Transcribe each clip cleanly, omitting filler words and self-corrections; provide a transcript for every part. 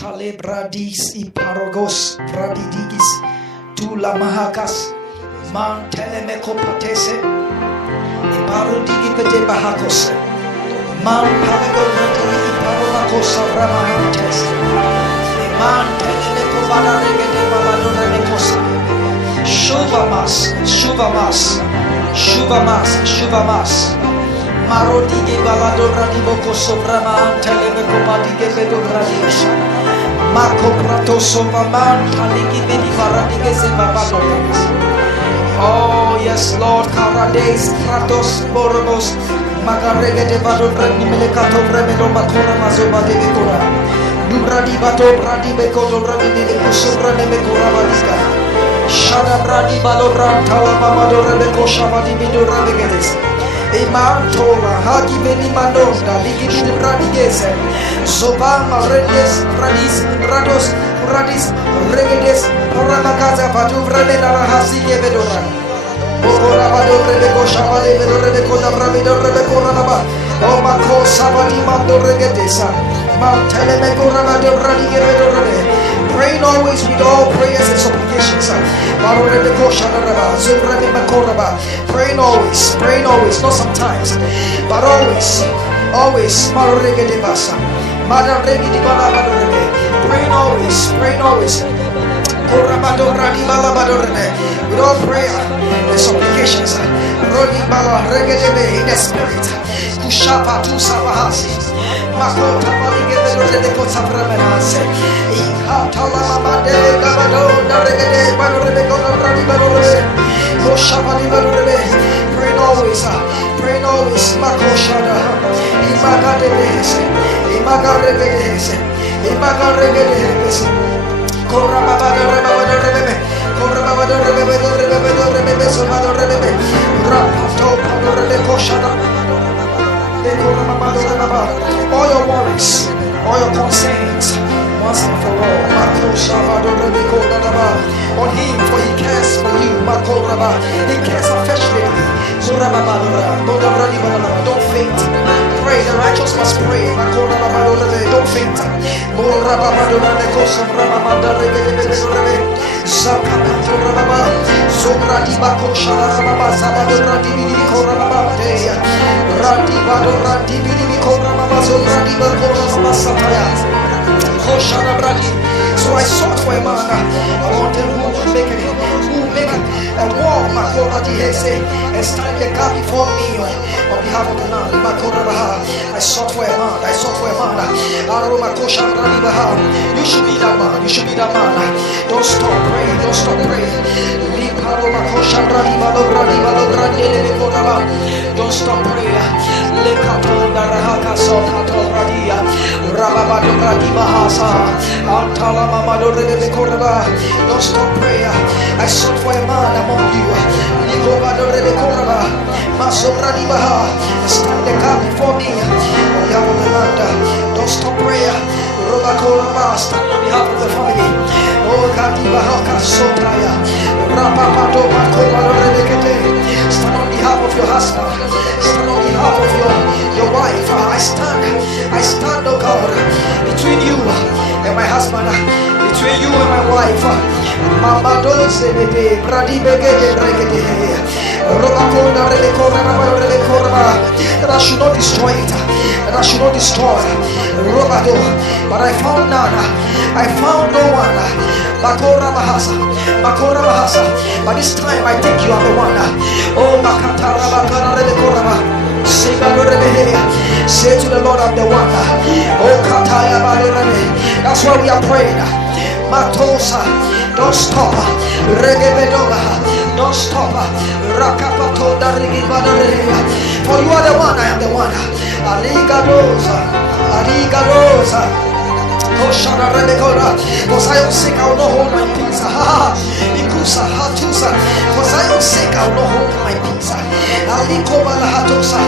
Mantale bradis iparogos bradidigis tula mahakas mantele mekopatese iparodigi pete bahakos man parago bradi iparomakosa bramahantes mantele mekobada regede babadora mekosa shuvamas shuvamas shuvamas shuvamas Marodige baladora di boko sovrama antele kopadige bedogradis Mako prato sovaman taligi bedi baradige zebabadones. Oh yes Lord, Karades pratos borobos magarege de badograni melekato bremedo makora mazoba de bekora Dubradi bato bradi beko dobradi de kusubra de bekora badiska Shada bradi balobran tala mamadore beko shabadi bidora begedes Imantola hagi beni mandonda ligi di bradigese soba marendes radis rados radis regedes ramakaza patu vremena hasige bedora bokora bado rebeko shabale bedo rebeko da brabido rebeko raba o mako sabadi mando regedesa mantele meko rabado bradige bedo rebe praying always with all prayers and supplications. Praying always, not sometimes, but always. Praying always. With all prayer and supplications, in the spirit. Kushapa tu sabahasi. Makota maligebe de kota premenase. Ikatala mamade gabado regede badorebe kota bradi badorebe. Koshapa di badorebe. Praying always. Makoshada. Imagadebehese. Imagarebehese. Imagarebehese. Korra babadorebe. Korra babadorebe. Somadorebe. Rapato badorebe koshada. All your worries, all your concerns, once and for all. On him, for he cares for you. He cares affectionately. Don't faint. Pray, the righteous must pray. Don't faint. So I sought for a man. I wanted who would make a wall, and stand the gap before me on behalf of the land. I sought for a man. You should be that man. Don't stop praying. Don't stop praying. Don't stop prayer. I sought for a man among you. Stand the gap before me. Don't stop prayer. Stand on behalf of the family. Stand on behalf of your husband. Stand on behalf of your wife. I stand, oh God, between you and my husband, between you and my wife. That I should not destroy it. But I found none. I found no one. Makora Bahasa. But this time I think you are the one. Oh Makatara Bakara. Say to the Lord, I'm the one. Oh Kataya Balorane. That's why we are praying. Matosa, don't stop. Regebedoga, don't stop. Rakapato Darigibadarea. For you are the one, I am the one. Aligadosa. Koshana Rebekora. For Zion's sake, I will not hold my peace. Ikusa Hatusa. For Zion's sake, I will not hold my peace. Alikoma Hatosa.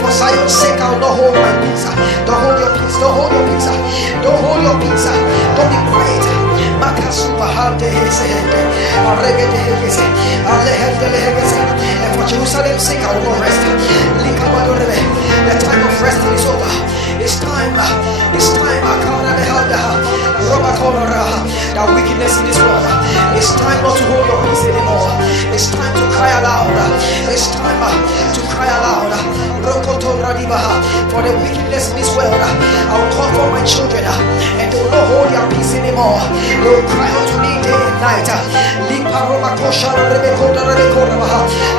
For Zion's sake, I will not hold my peace. Don't hold your peace. Don't hold your peace. Don't be quiet. Makasuba Hande Hesehende. And for Jerusalem's sake, I will not rest. The time of resting is over. It's time. that wickedness in this world. It's time not to hold your peace anymore. It's time to cry aloud. It's time to cry aloud. For the wickedness in this world, I will call for my children, and they will not hold their peace anymore. They will cry out to me day and night. They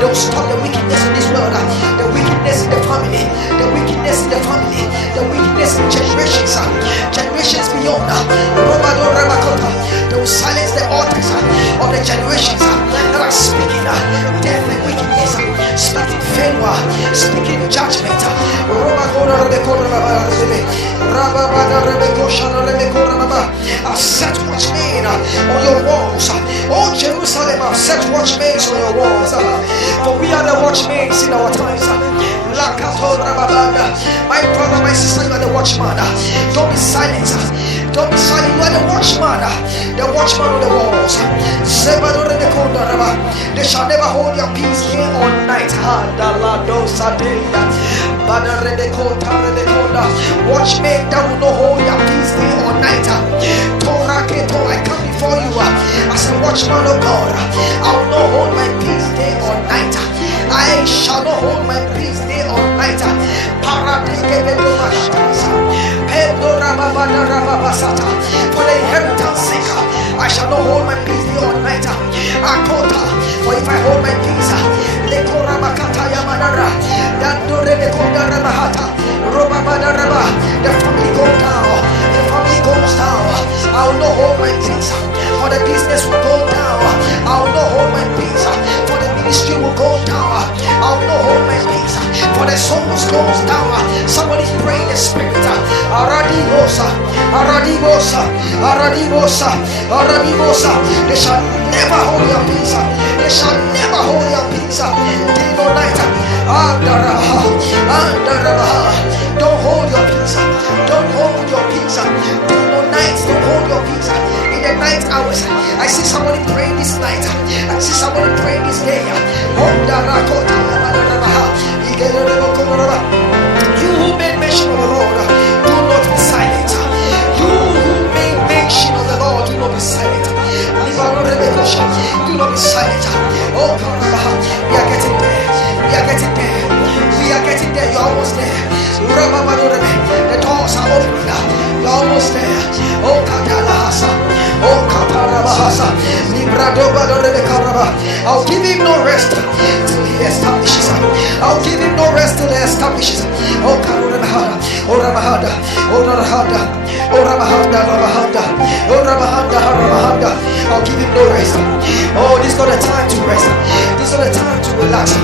will stop the wickedness in this world, the wickedness in the family, the wickedness in the family, the wickedness in generations, generations beyond. They will silence the altars of the generations that are speaking death and wickedness, speaking failure, speaking judgment. I've set watchmen on your walls. Oh Jerusalem, I've set watchmen on your walls. For we are the watchmen in our times. My brother, my sister, you are the watchman. Don't be silent. Don't be silent. You are the watchman. The watchman on the walls. They shall never hold your peace day or night. Watchmen that will not hold your peace day or night. I come before you as a watchman of God. I will not hold my peace day or night. I shall not hold my peace day or night. For the inheritance sake, I shall not hold my peace day or night. For if I hold my peace, the family goes down. The family goes down. I will not hold my peace. For the business will go down. I will not hold my peace. For the ministry will go down. I will not hold my peace. For the souls goes down. Somebody pray in the spirit. Aradibosa, Aradibosa, Aradibosa, Aradibosa. They shall never hold your peace. They shall never hold your peace. Day or night. Don't hold your peace. Don't hold your peace. Day or night. Don't hold your peace. In the night hours, I see somebody praying this night. I see somebody praying this day. You who made mention of the Lord, do not be silent. You who made mention of the Lord, do not be silent. Do not be silent. Oh, we are getting there. We are getting there. We are getting there. You're almost there. The doors are open. You're almost there. Oh, Katalahasa. Oh, Katalahasa. I'll give him no rest till he establishes. I'll give him no rest till he establishes. Oh, Karunahada. Oh, Ramahada. Oh, Ramahada. Oh, Ramahada. Ramahada. Oh, Ramahada. Ramahada. I'll give him no rest. Oh, this is not a time to rest. This is not a time to relax.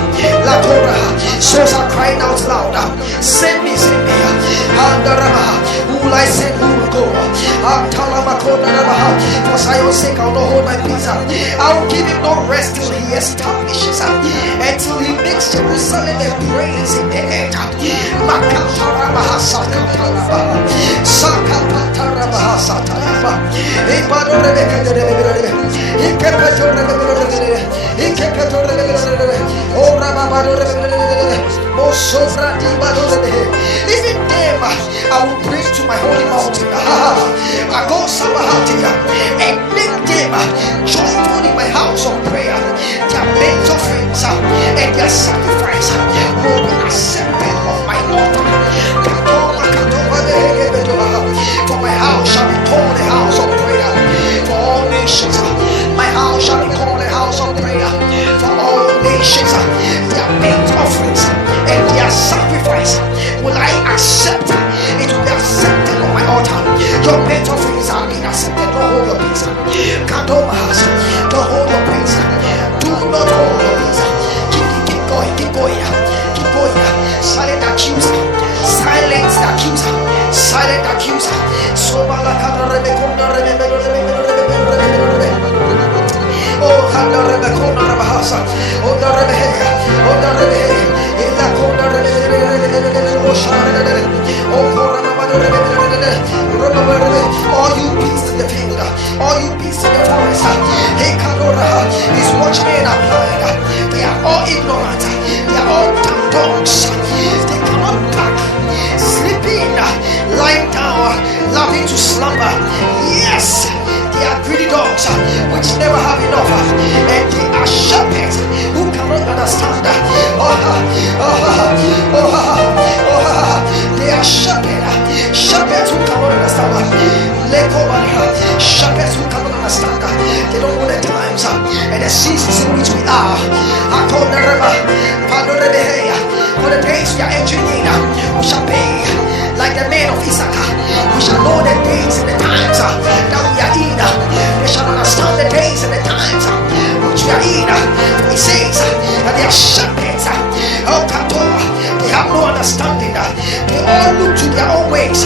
La Torah. Souls are crying out loud. Send me, send me. Who will I send? Who will go? For Zion's sake, I'll not hold my peace. I'll give him no rest till he establishes, until he makes Jerusalem a praise in the air. Even them I will bring to my holy mountain. I go and make them joyful in my house of prayer. Their burnt offerings and their sacrifice will be accepted on my altar. For my house shall be called a house of prayer for all nations. My house shall be called a house of prayer for all nations. Their burnt offerings and their sacrifice will I accept. It will be accepted on my altar. Your burnt offerings are being accepted. Don't hold your peace. Don't hold your peace. Do not hold your peace. Keep going, keep going, keep going. Silent accuser, silence the accuser, silent accuser. So oh, Handa Rebekona Rabahasa, oh, the Rebehe, oh, the Rebehe, in the corner, all you beasts in the field, all you beasts in the forest, hey, Kadora, his watchmen are blind, they are all ignorant, they are all dumb dogs, they cannot back, sleeping, lying down, loving to slumber. Yes, they are greedy Shepherds who cannot understand. They don't know the times and the seasons in which we are. For the days we are entering in, we shall be like the men of Issachar. We shall know the days and the times that we are in. They shall understand the days and the times which we are in. For he says that they are shepherds. They have no understanding. They all look to their own ways.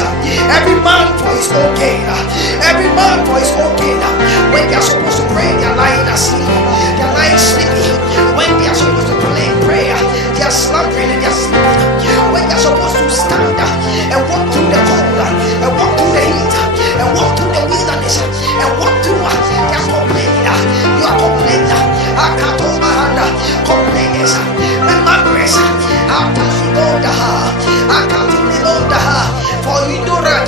Every man for his own gain. Every man for his own gain. When they are supposed to pray, they are lying asleep. They are lying sleepy. When they are supposed to play prayer, they are slumbering and they are sleeping. When they are supposed to stand and walk through the cold and walk through the heat and walk through the wilderness and walk through, they are complaining. You are complaining. I can't hold my hand. Complainers. Remembrance. After you know the heart, I can't know the heart. For you know the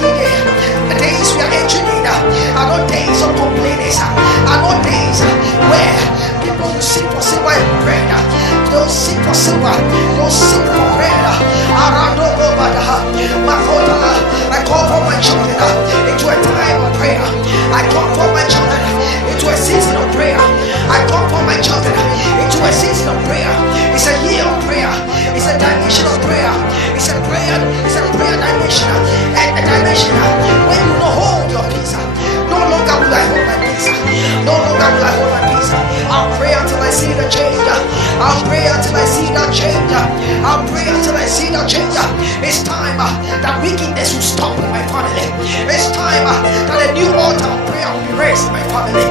days we are entering in are not days of complainers. Are not days where people will seek for silver and bread. They'll seek for silver. They'll seek for bread. I call for my children into a time of prayer. I call for my children into a season of prayer. I call for my children into a season of prayer. It's a year of prayer. It's a dimension of prayer. It's a prayer dimension. And a dimension when you don't hold your peace. No longer will I hold my peace. No longer will I hold my peace. I'll pray until I see the change. I'll pray until I see that change. I'll pray until I see that change. It's time that wickedness will stop in my family. It's time that a new altar of prayer will be raised in my family.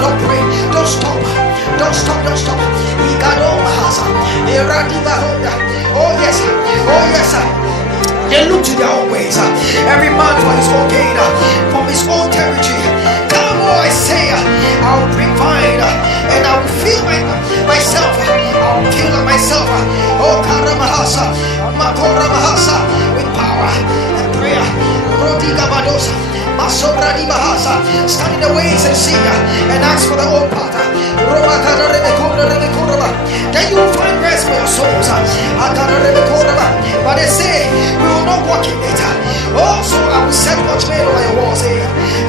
Don't pray. Don't stop. Don't stop. Don't stop. Oh yes. Oh yes. They look to their own ways. Every man for his own gain, from his own territory. Come on, I say, I'll bring fire and I will fill myself. I'll kill myself. Oh, Karamahasa, Makoramahasa, with power and prayer. Rodiga Badosa, Masobradi Bahasa, stand in the ways and see and ask for the old path. Then you will find rest for your souls. But they say we will not walk in it. Also, I will set watchmen over your walls.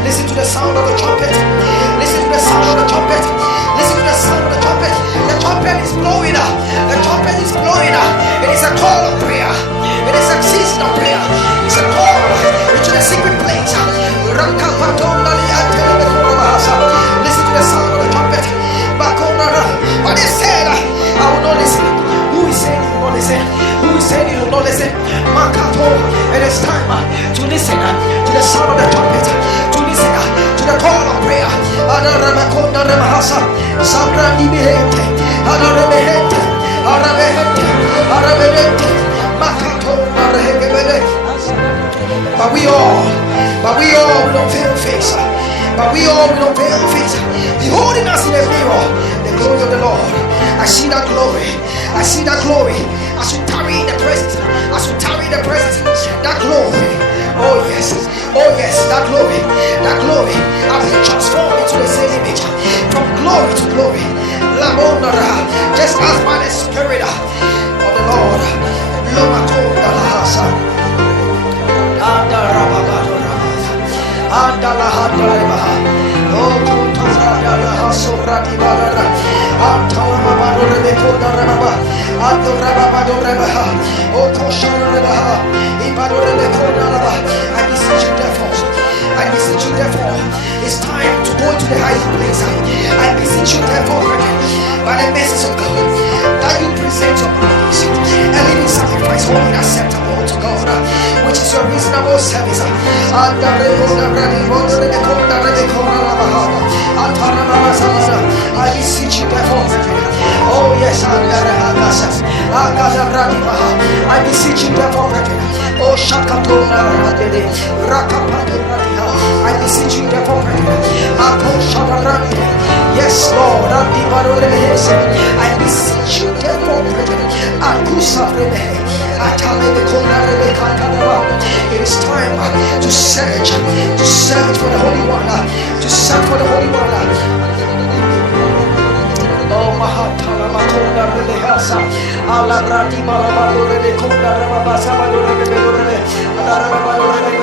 Listen to the sound of the trumpet. Listen to the sound of the trumpet. Listen to the sound of the trumpet. The trumpet is blowing up. The trumpet is blowing up. It is a call of prayer. It is a season of prayer. It's a call into the secret place. Listen to the sound of the trumpet. But they said, I will not listen. Who is saying you will not listen? Who is saying you will not listen? It is time to listen to the sound of the trumpet, to listen to the call of prayer. But we all don't fail face. But we all don't fail face. Beholding us in the mirror, the glory of the Lord. I see that glory. I see that glory. As you tarry in the presence. As you tarry in the presence. That glory. Oh yes. Oh yes. That glory. That glory. I've been transformed into the same image. From glory to glory. Just as by the Spirit of the Lord. I beseech you therefore, it's time to go into the hiding place. I beseech you therefore, by the mercies of God, that you present your bodies a living sacrifice, holy and acceptable to God, which is your reasonable service. I beseech you therefore, oh yes, I beseech you therefore, oh Shakatona Rakapatona, I beseech you therefore, yes Lord, I beseech you therefore, it is time to search for the Holy One, to search for the Holy One. Oh Mahatala konda rebehasa. Ala brati malabado rebe konda rababasa bado rebe rebe. Ala rababado rebe